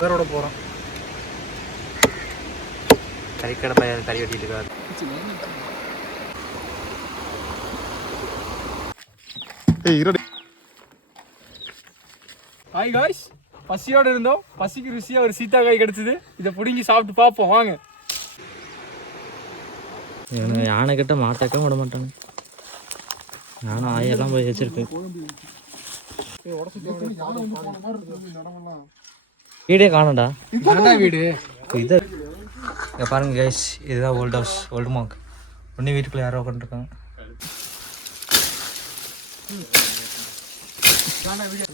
வேரோட போகிறோம். கறிக்கடை பையன் கறி வெட்டிட்டு இருக்காரு. ஹாய் காய்ஸ், பசியோடு இருந்தோம். பசிக்கு ருசியாக ஒரு சீத்தாக்காய் கிடச்சிது. இதை பிடுங்கி சாப்பிட்டு பார்ப்போம் வாங்க. யானை கிட்ட மாட்டக்க விட மாட்டாங்க. யானை ஆயெல்லாம் போய் வச்சிருக்கு. வீடே காணடா. வீடு இது இங்கே பாருங்க கைஸ், இதுதான் ஓல்ட் ஹவுஸ், ஓல்டு மார்க். ஒன்று வீட்டுக்குள்ளே யாரோ உட்காந்துருக்காங்க.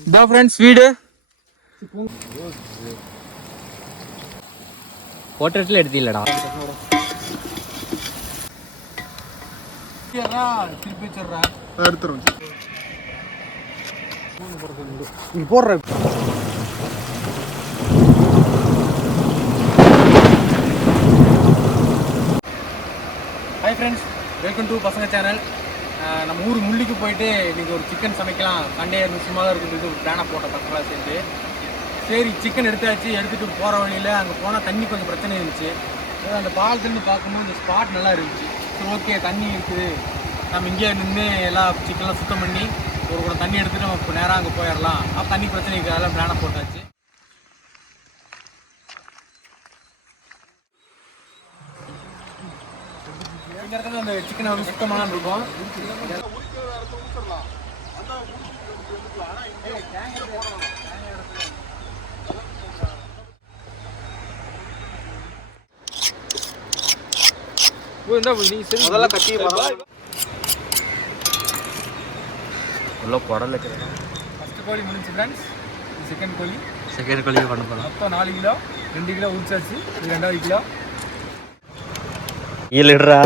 இதான் ஃப்ரெண்ட்ஸ் வீடு. போர்ட்ரேட்டில் எடுத்தீங்களடா. திருப்பி வச்சிடுறேன், எடுத்துருவேன். நீ போடுற ஹாய் ஃப்ரெண்ட்ஸ், வெல்கம் டு பசங்க சேனல். நம்ம ஊர் முள்ளிக்கு போயிட்டு இன்றைக்கி ஒரு சிக்கன் சமைக்கலாம், சண்டே சும்மா தான் இருக்குது பிளானை போட்ட பசங்களாக சேர்ந்து. சரி சிக்கன் எடுத்தாச்சு. எடுத்துகிட்டு போகிற வழியில் அங்கே போனால் தண்ணி கொஞ்சம் பிரச்சனை இருந்துச்சு. அந்த பாலத்துலேருந்து பார்க்கும்போது இந்த ஸ்பாட் நல்லா இருந்துச்சு. சரி ஓகே, தண்ணி இருக்குது, நம்ம இங்கே நின்று எல்லா சிக்கன்லாம் சுத்தம் பண்ணி ஒரு கூட தண்ணி எடுத்துகிட்டு நம்ம இப்போ நேராக அங்கே போயிடலாம். அப்போ தண்ணி பிரச்சனை இருக்கிறதால பிளானை போட்டாச்சு. இந்த இடத்துல அந்த சிக்கனை வந்து சுத்தமாக இருக்கும். முதல்ல கட்டி உள்ள குடல் வைக்கிறேன். ஃபஸ்ட்டு கோழி முடிஞ்சு ஃப்ரெண்ட்ஸ். செகண்ட் கோழி பண்ண போகலாம். மொத்தம் 4 கிலோ, 2 கிலோ உரிச்சாச்சு. இது 2வது கிலோ. இல்லைடா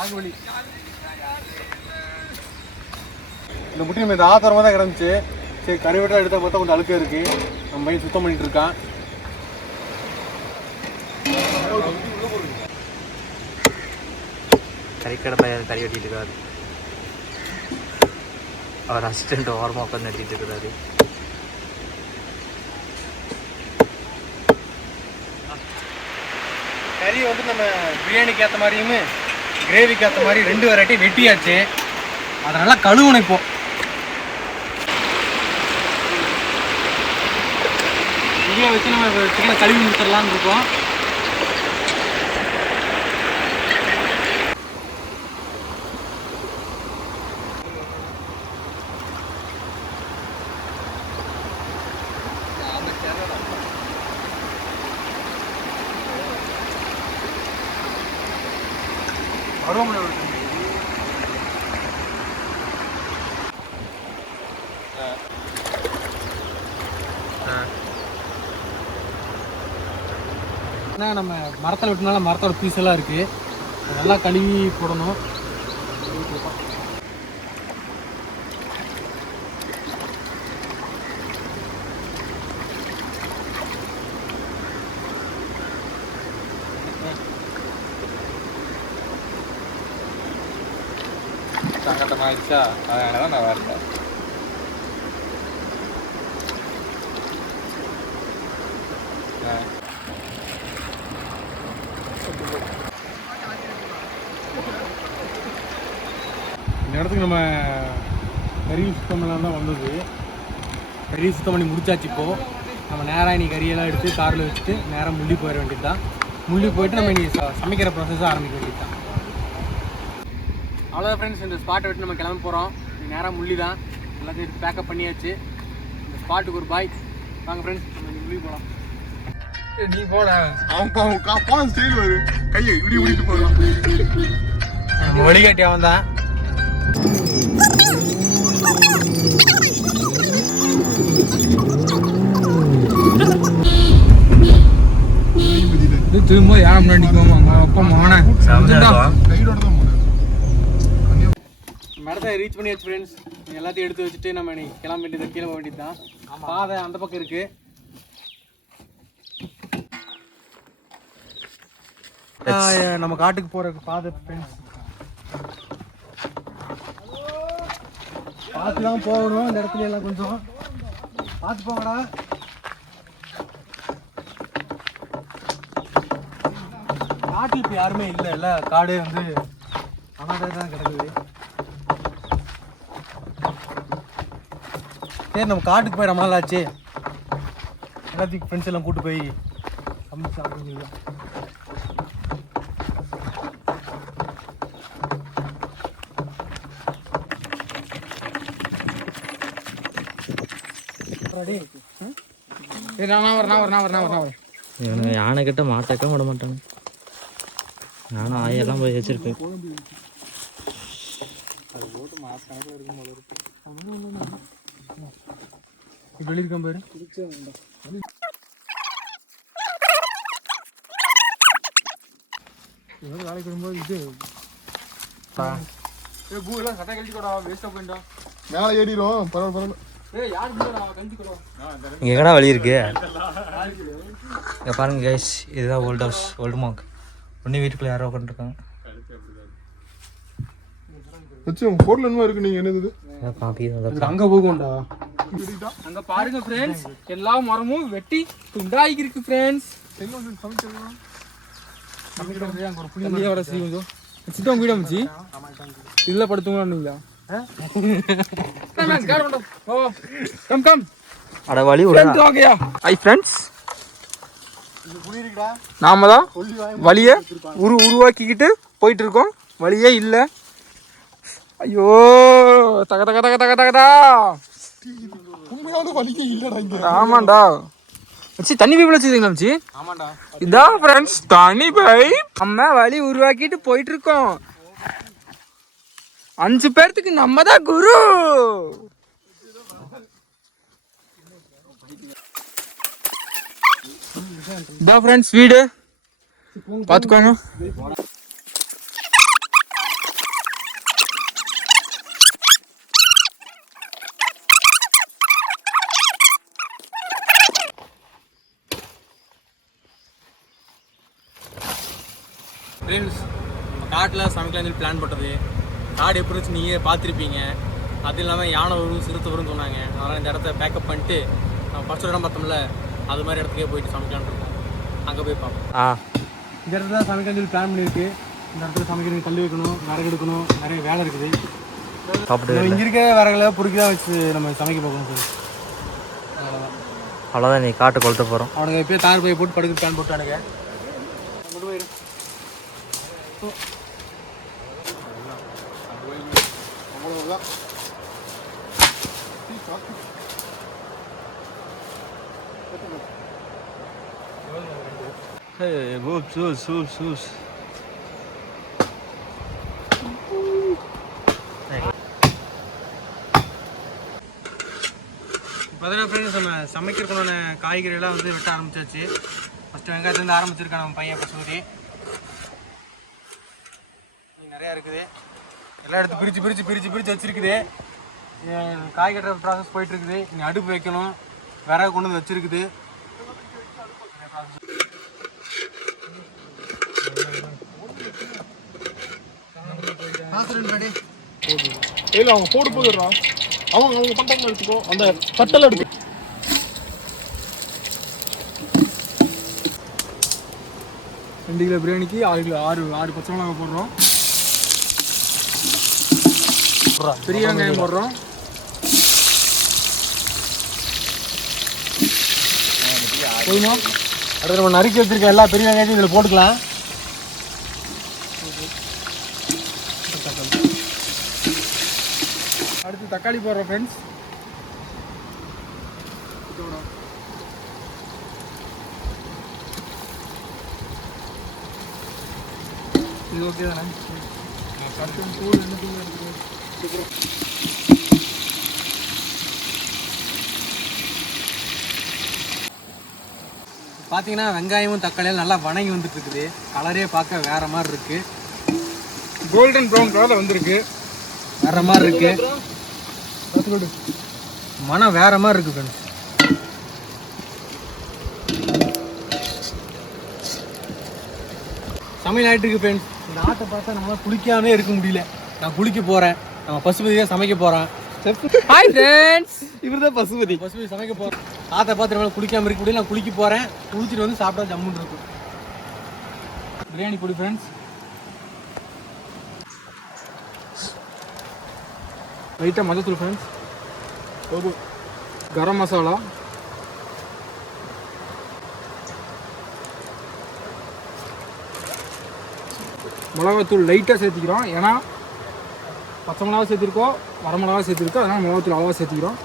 ஆகுவலி இந்த முட்டி நம்ம இந்த ஆத்தரமாக தான் கிடந்துச்சு. சரி கறிவெட்டா எடுத்தால் பார்த்தா கொஞ்சம் அழுக்காக இருக்குது. நம்ம பையன் சுத்தம் பண்ணிட்டு இருக்கான். கறிக்கடை பையன் கறி வெட்டிட்டு இருக்காரு. அவர் அசிஸ்டண்ட் ஓரமாக உட்காந்து நடிச்சிட்டு இருக்கிறாரு. கறி வந்து நம்ம பிரியாணிக்கு ஏற்ற மாதிரியும் கிரேவிக்கு ஏற்ற மாதிரி 2 வெரைட்டி வெட்டியாச்சு. அதை நல்லா கழுவணும். இப்போ இங்கே வச்சு நம்ம சிக்கனை கழுவி முடிச்சிடலான்னு இருக்கோம். நம்ம மரத்தில் விட்டனால மரத்தோட பீஸ் எல்லாம் இருக்கு, நல்லா கழுவி போடணும். சங்கட்டமாயிடுச்சா, அதனால தான் நான் வரல. இந்த இடத்துக்கு நம்ம கறி சுத்தம் பண்ணலாம் தான் வந்தது. கறி சுத்தம் பண்ணி முடிச்சாச்சு. இப்போது நம்ம நேராக இனி கறியெல்லாம் எடுத்து காரில் வச்சுட்டு நேராக முள்ளி போயிட வேண்டியது தான். முள்ளி போயிட்டு நம்ம இனி சமைக்கிற ப்ராசஸை ஆரம்பிக்க வேண்டியது தான். அவ்வளோதான் ஃப்ரெண்ட்ஸ், இந்த ஸ்பாட்டை விட்டு நம்ம கிளம்ப போகிறோம். நேராக முள்ளி தான். எல்லாத்தையும் எடுத்து பேக்கப் பண்ணியாச்சு. இந்த ஸ்பாட்டுக்கு ஒரு பாய். வாங்க ஃப்ரெண்ட்ஸ், நம்ம முள்ளி போகலாம். நீ போட அவன் ஸ்டைல் வரு கையை இப்படி விட்டு போகலாம். நம்ம வழிகாட்டி அவன் தான். திரும்ப யாரை முன்னாடி அப்பா மோன மேடத்தை ரீச் பண்ணியாச்சு ஃப்ரெண்ட்ஸ். எல்லாத்தையும் எடுத்து வச்சுட்டு நம்ம இன்னைக்கு கிளம்ப வேண்டியது, கீழே போக வேண்டியது தான். பாதை அந்த பக்கம் இருக்கு. நம்ம காட்டுக்கு போற பாதை ஃப்ரெண்ட்ஸ். பார்த்து தான் போகணும். இந்த இடத்துல எல்லாம் கொஞ்சம் பார்த்து போங்கடா. காட்டில் இப்போ யாருமே இல்லை, இல்லை காடே வந்து அனாதை தான் கிடக்குது. சரி நம்ம காட்டுக்கு போய் ரொம்ப நாள் ஆச்சு, எல்லாத்தையும் ஃப்ரெண்ட்ஸ் எல்லாம் கூப்பிட்டு போய் சமைச்சு சாப்பிடுங்க. யானை கிட்ட மாட்டக்க விட மாட்டாங்க. யானை ஆயெல்லாம் போய் வச்சிருக்கு. வெளியிருக்கேன் பாரு. வேலைக்கு வரும்போது இது பூலாம் சட்டை கழிச்சுக்கோடா, வேஸ்ட்டாக போயிட்டா. மேலே ஏறிடும். பரவாயில்ல. இங்கே எங்கடா வழி இருக்கு? இங்கே பாருங்க கைஸ், இதுதான் ஓல்ட் ஹவுஸ், ஓல்டு மார்க். ஒன்று வீட்டுக்குள்ள யாரோ உட்காந்துருக்காங்க. பொருள் என்ன இருக்கு? நீங்க என்னது அங்க போகும்டா. அங்க பாருங்க ஃப்ரெண்ட்ஸ், எல்லா மரமும் வெட்டி துண்டாகி இருக்கு ஃப்ரெண்ட்ஸ். அங்க ஒரு புளியோட சீவோ சித்தம் வீட வந்துச்சு. இதுல படுத்துங்களா? அட வழி விடுறா. ஹாய் ஃப்ரெண்ட்ஸ், நாம தான் வழியை உருவாக்கிக்கிட்டு போயிட்டு இருக்கோம். வழியே இல்லை. ஐயோ தக தக தக தக தகடா. ஆமாண்டா மச்சி, தண்ணி பைப்ல வச்சுருக்கீங்களா மச்சி? ஆமாண்டா. இதான் ஃப்ரெண்ட்ஸ் தண்ணி பைப். நம்ம வழி உருவாக்கிட்டு போயிட்டு இருக்கோம். 5 பேர்த்துக்கு நம்ம தான் குரு. இதான் ஃப்ரெண்ட்ஸ் வீடு, பார்த்துக்கோங்க. ஃப்ரெண்ட்ஸ், காட்டில் சமைக்கலாம்னு சொல்லி பிளான் போட்டது. காடு எப்படி இருந்துச்சு நீங்கள் பார்த்துருப்பீங்க. அது இல்லாமல் யானை வரும், சிறுத்தை வரும்னு சொன்னாங்க. அதனால் இந்த இடத்த பேக்கப் பண்ணிட்டு நம்ம ஃபஸ்ட் இடம் பார்த்தோம்ல, அது மாதிரி இடத்துக்கே போயிட்டு சமைக்கலான்னு இருக்கோம். அங்கே போய் பார்ப்போம். இந்த இடத்துல சமைக்கலாம்னு சொல்லி பிளான் பண்ணியிருக்கு. இந்த இடத்துல சமைக்கிறது கல் வைக்கணும், விறகு எடுக்கணும், நிறைய வேலை இருக்குது. இங்கே இருக்க விறகுல பொறுக்கி தான் வச்சு நம்ம சமைக்க போகணும் சார். அவ்வளோதான், நீ காட்டு கொளுத்த போகிறோம். அவனுக்கு எப்போயே தார் போய் போட்டு படுக்க பிளான் போட்டானுங்க. கொண்டு போயிரு. Hey, whoops. பார்த்தீங்கன்னா ஃப்ரெண்ட்ஸ், நம்ம சமைக்கிறதுக்கான காய்கறியெல்லாம் வந்து வெட்ட ஆரம்பிச்சாச்சு. ஃபஸ்ட்டு வெங்காயத்துலேருந்து ஆரம்பிச்சிருக்கான் நம்ம பையன் பசுமதி. நிறையா இருக்குது, எல்லா இடத்து பிரித்து வச்சுருக்குது. காய் கட்டுற ப்ராசஸ் போயிட்டுருக்குது. இங்கே அடுப்பு வைக்கணும், விறகு கொண்டு வந்து வச்சுருக்குது. இல்ல அவங்க போடு போயிடுறான். அவங்க பண்றாங்க எடுத்துக்கோ. அந்த கட்டெல்லாம் எடுத்து 2 கிலோ பிரியாணிக்கு 6 பச்சை மிளகாய் போடுறோம். பெரிய வெங்காயம் போடுறோம். போதுமா? அடுத்து நம்ம நறுக்கி வச்சிருக்க எல்லா பெரிய வெங்காயத்தையும் இதில் போட்டுக்கலாம். அடுத்து தக்காளி போடுறோம் ஃப்ரெண்ட்ஸ். இது ஓகே தானே? தூள் என்ன தூள் இருக்குது? பார்த்தீங்கன்னா வெங்காயமும் தக்காளியும் நல்லா வணங்கி வந்துட்டு இருக்குது. கலரே பார்க்க வேற மாதிரி இருக்கு. கோல்டன் ப்ரௌன் கலரில் வந்திருக்கு. வேற மாதிரி இருக்கு. மனம் வேற மாதிரி இருக்கு ஃப்ரெண்ட்ஸ். சமையல் ஆகிட்டு இருக்கு ஃப்ரெண்ட்ஸ். இந்த ஆட்டை பார்த்தா நம்மளால் குளிக்காமே இருக்க முடியல. நான் குளிக்க போகிறேன். நம்ம பசுபதியாக சமைக்க போகிறேன். ஹாய் ஃப்ரெண்ட்ஸ், இவர் தான் பசுபதி சமைக்க போகிறேன். ஆட்டை பார்த்து நம்மளால் குளிக்காமல் இருக்க முடியல. நான் குளிக்க போகிறேன். குளிச்சுட்டு வந்து சாப்பிட்டா ஜம்முன்னு இருக்கும். பிரியாணி பொடி ஃப்ரெண்ட்ஸ், லைட்டாக மஞ்சத்தூள் ஃப்ரெண்ட்ஸ், கரம் மசாலா, மிளகாத்தூள் லைட்டாக சேர்த்துக்கிறோம். ஏன்னா பச்சை மிளகா சேர்த்துருக்கோம், வர மிளகா சேர்த்துருக்கோம், அதனால் மிளகாத்தூள் அளவாக சேர்த்துக்கிறோம்.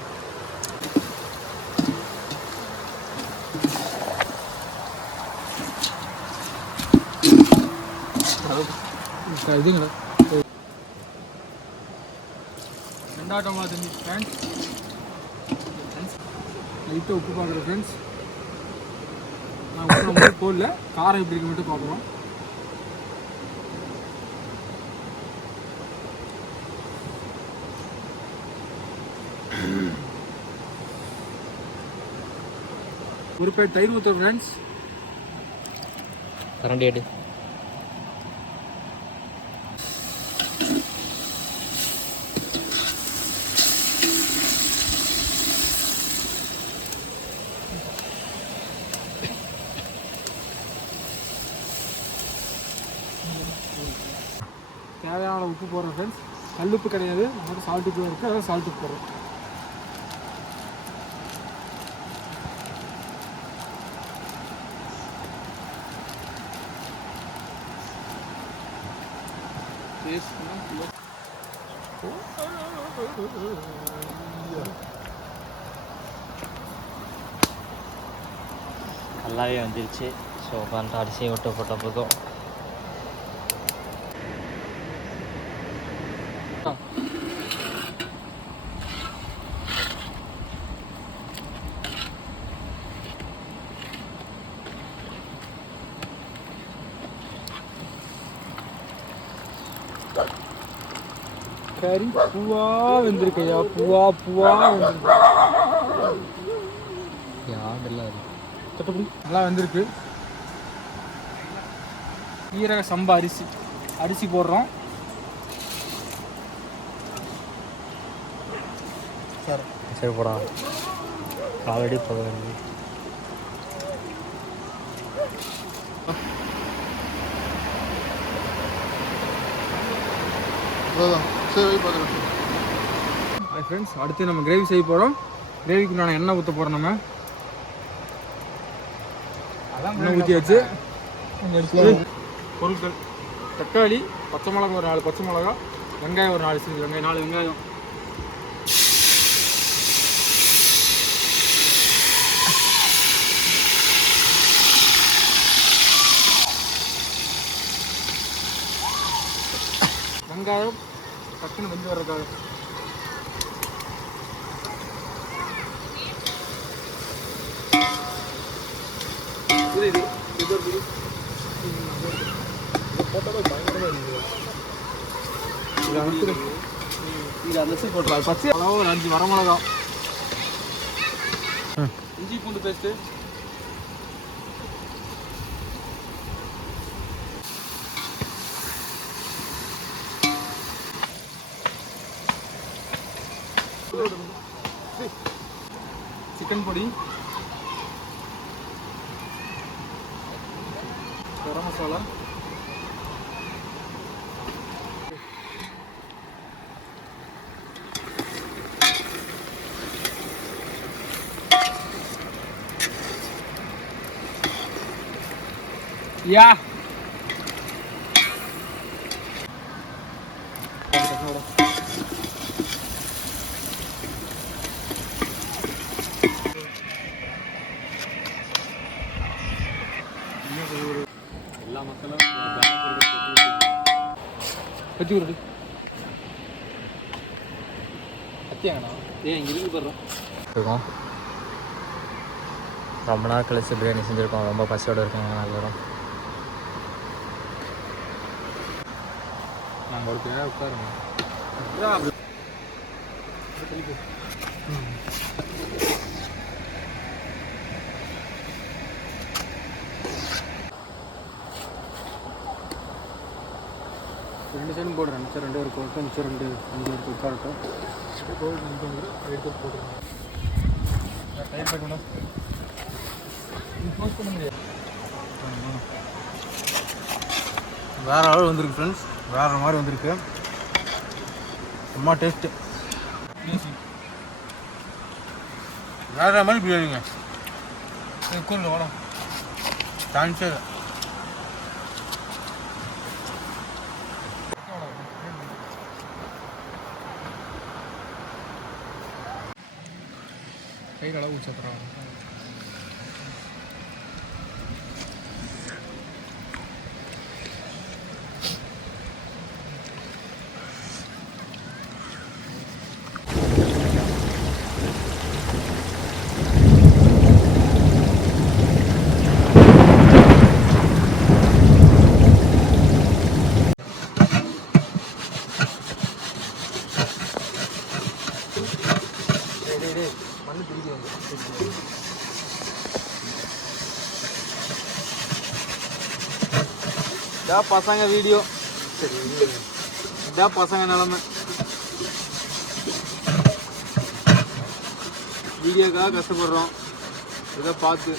இதுங்களா வெண்டாட்டமாக செஞ்சு ஃப்ரெண்ட்ஸ், லைட்டாக உப்பு பார்க்குறேன் ஃப்ரெண்ட்ஸ். நான் உப்பு மட்டும் போடல, காரம் எப்படி இருக்கு மட்டும் பார்க்குறோம். ஒரு பேர் தயிர் ஊற்றுறோம் ஃப்ரெண்ட்ஸ். கரண்டி எடு. தேவையான உப்பு போடுறோம் ஃப்ரெண்ட்ஸ். கல்லுப்பு கிடையாது, நமக்கு சால்ட் உப்பு இருக்குது, அதாவது சால்ட் உப்பு போடுறோம். நல்லாவே வந்துருச்சு. ஸோ உட்காந்து அரிசியை விட்டு போட்ட போதும். கறி பூவா வெந்திருக்கையா, பூவா வெந்திருக்கு. யாடெல்லாம் தொட்டப்படி நல்லா வெந்திருக்கு. ஈரக சம்பா அரிசி போடுறோம். சரி போடா, காவடி போக வேண்டியது. ஹாய் ஃப்ரெண்ட்ஸ், அடுத்து நம்ம கிரேவி செய்ய போகிறோம். கிரேவிக்கு நான் எண்ணெய் ஊற்ற போகிறோம். நம்ம எண்ணெய் ஊற்றியாச்சு. பொருட்கள்: தக்காளி, பச்சை மிளகா ஒரு 4 பச்சை மிளகா, வெங்காயம் ஒரு 4 வெங்காயம், 4 வெங்காயம், வெங்காயம் டக்குன்னு வெந்து வர்றதுக்காக. பச்சை அளவு ஒரு 5 வரமிளகா, இஞ்சி பூண்டு பேஸ்ட்டு, சிக்கன் பொடி, கரம் மசாலா, யா எல்லா மக்களும் வச்சு விடுறது. அத்தியாங்கண்ணா இங்கே இருக்கு போடுறோம். இருக்கோம் ரொம்ப நாள் கழிச்சு பிரியாணி செஞ்சுருக்கோம். ரொம்ப பசியோடு இருக்கோம் எல்லாரும். நாங்கள் ஒரு பேர் உட்காருங்க. ரெண்டு சைடும் போடுறேன். மிச்சம் 2 ஒரு கோட்டும், மிச்சம் 2 5 ஒரு உட்காரட்டும். எடுத்து போடுறேன். டைம் பண்ணணும். போஸ்ட் பண்ண முடியாது. வேறு அளவு வந்திருக்கு ஃப்ரெண்ட்ஸ், வேறு மாதிரி வந்திருக்கு. சும்மா டேஸ்ட்டு வேறு மாதிரி பிரியாணிங்க. கூறுங்க வாடா, சான்ஸே இல்லை. கையில் அளவு ஊற்றுறாங்க. இதான் பசங்க வீடியோ, இதான் பசங்க நிலமை. வீடியோக்காக கஷ்டப்படுறோம், இதை பார்த்து